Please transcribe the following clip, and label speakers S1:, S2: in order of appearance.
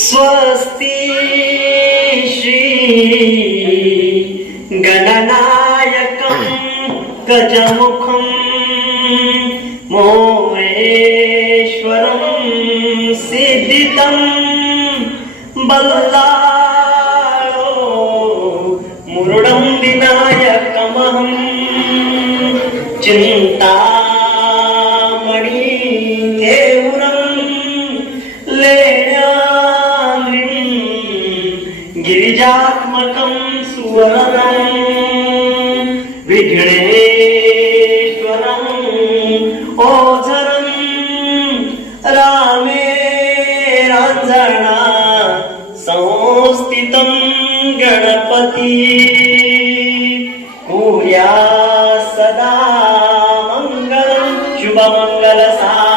S1: स्वस्ति श्री गणनायकं गजमुखं मोरेश्वरं सिद्धितं बल्लाळो मुरुडं विनायकमहं चिन्तामणि गिरिजात्मकं सुवरदं विघ्नेश्वरं ओझरं रामे राञ्जना संस्थितं गणपती। कुर्या सदा मङ्गलं शुभमङ्गलसा